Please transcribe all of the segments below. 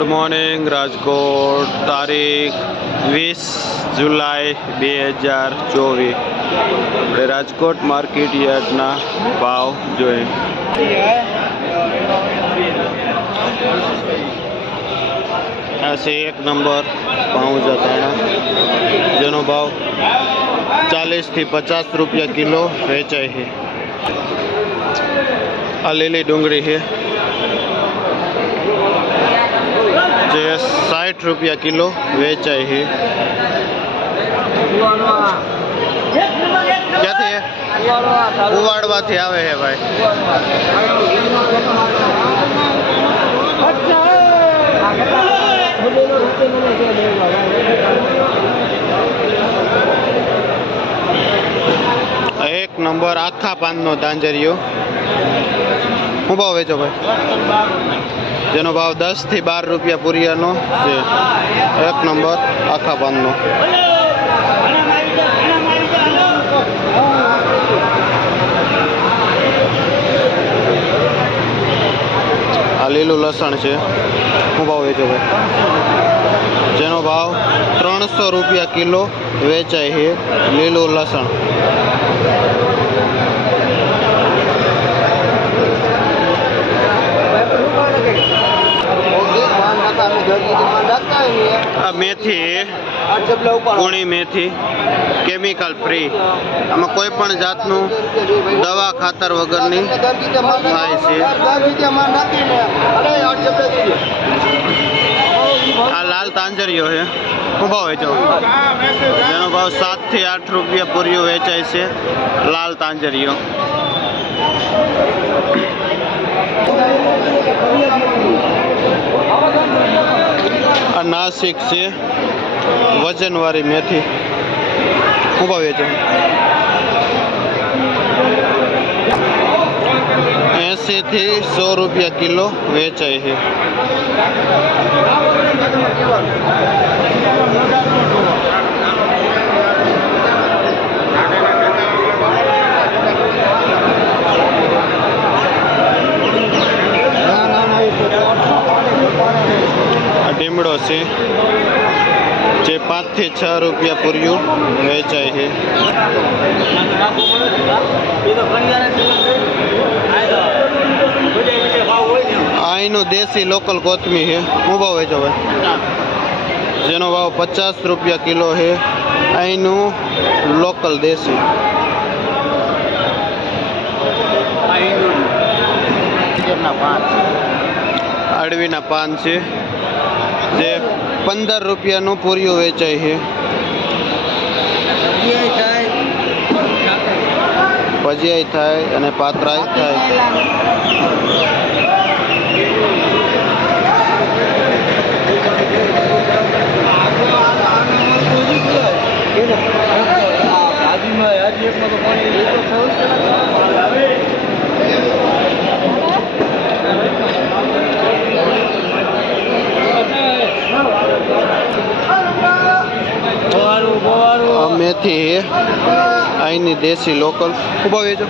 Good morning Rajkot तारीख 20 जुलाई 2024 આપણે રાજકોટ માર્કેટ યાર્ડના ભાવ જોઈએ। આ છે 1 નંબર પાઉંજા ધાણા જેનો ભાવ 40 થી 50 રૂપિયા કિલો વેચાય છે। આ લીલી ડુંગળી છે જે 60 रुपया किलो वेचाय है। क्या थे कुवाड़वा थी आवे है भाई। एक नंबर आखा पान नो तांजरियो શું ભાવ વેચો ભાઈ? જેનો ભાવ 10 થી 12 રૂપિયા પૂરિયાનો છે। 1 નંબર આખા પાનનો। આ લીલું લસણ છે શું ભાવ વેચો ભાઈ? જેનો ભાવ 300 રૂપિયા કિલો વેચાય છે લીલું લસણ। मेथी कूणी मेथी केमिकल फ्री आमा कोई पण जातनु दवा खातर वगरनी थाय छे। आ लाल तांजरियो है શું ભાવ વેચો? જેનો ભાવ 7 થી 8 રૂપિયા પૂરિયો વેચાય છે લાલ તાંજરિયો। આ નાસિક છે વજનવાળી મેથી શું ભાવ વેચો? 80 થી 100 રૂપિયા કિલો વેચાય છે। ડીમડો છે જે 5 થી 6 રૂપિયા પૂરિયું વેચાય છે। અહીંનું દેશી લોકલ કોથમી છે શું ભાવ વેચો ભાઈ? જેનો ભાવ 50 રૂપિયા કિલો છે અહીંનું લોકલ દેશી। અડવીના પાન છે જે 15 રૂપિયાનું પૂરિયું વેચાય છે। ભજીયા થાય અને પાત્રા થાય। मेथी है અહીંની દેશી લોકલ શું ભાવ વેચો?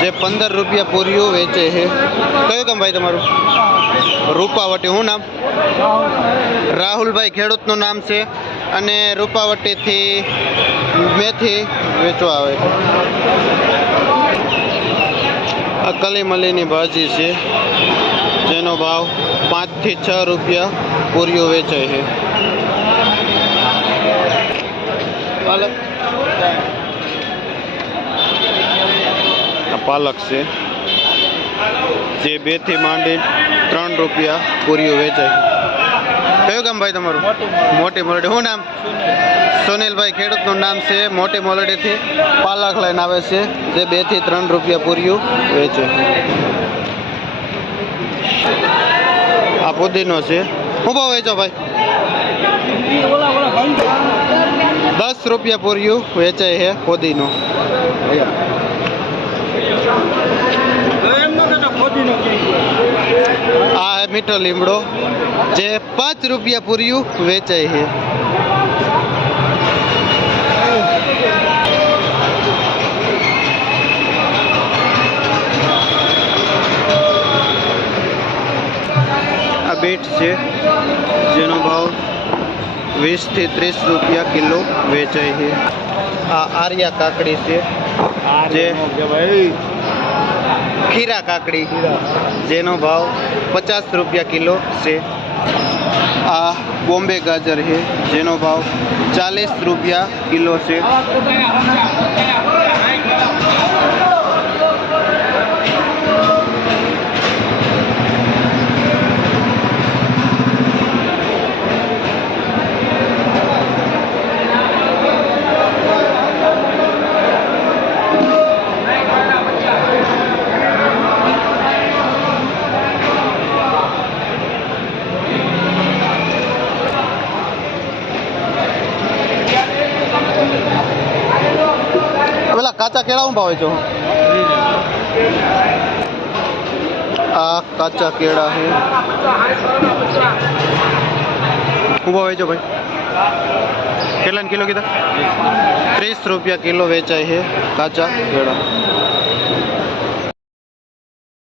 જે 15 રૂપિયા પૂરિયું વેચે છે। કયું કામ ભાઈ તમારું? રૂપાવટી। શું નામ? રાહુલભાઈ ખેડૂતનું નામ છે અને રૂપાવટીથી મેથી વેચવા આવે। આ કલી મલીની ભાજી છે જેનો ભાવ 5 થી 6 રૂપિયા પૂરિયું વેચાય છે। પાલક છે જે 2 થી માંડી 3 રૂપિયા પૂરિયું વેચાય। કયું ગામ ભાઈ તમારું? મોટી મોલડી। શું નામ? સુનિલભાઈ ખેડૂતનું નામ છે મોટી મોલડીથી પાલક લઈને આવે છે જે 2 થી 3 રૂપિયા પૂરિયું વેચે। આ પુદીનો છે શું ભાવ વેચો ભાઈ? 10 રૂપિયા પૂરિયું વેચાય છે પુદીનો। આ મીઠો લીમડો જે 5 રૂપિયા પૂરિયું વેચાય છે। बीट છે જેનો ભાવ 20 થી 30 રૂપિયા કિલો વેચાય છે. આ આર્યા કાકડી છે જે ખીરા કાકડી જેનો ભાવ 50 રૂપિયા કિલો છે. આ બોમ્બે ગાજર છે જેનો ભાવ 40 રૂપિયા કિલો છે. પેલા કાચા કેળા શું ભાવે છો? આ કાચા કેળા છે શું ભાવે છો ભાઈ? કેટલાને કિલો કીધા? 30 રૂપિયા કિલો વેચાય છે કાચા કેળા.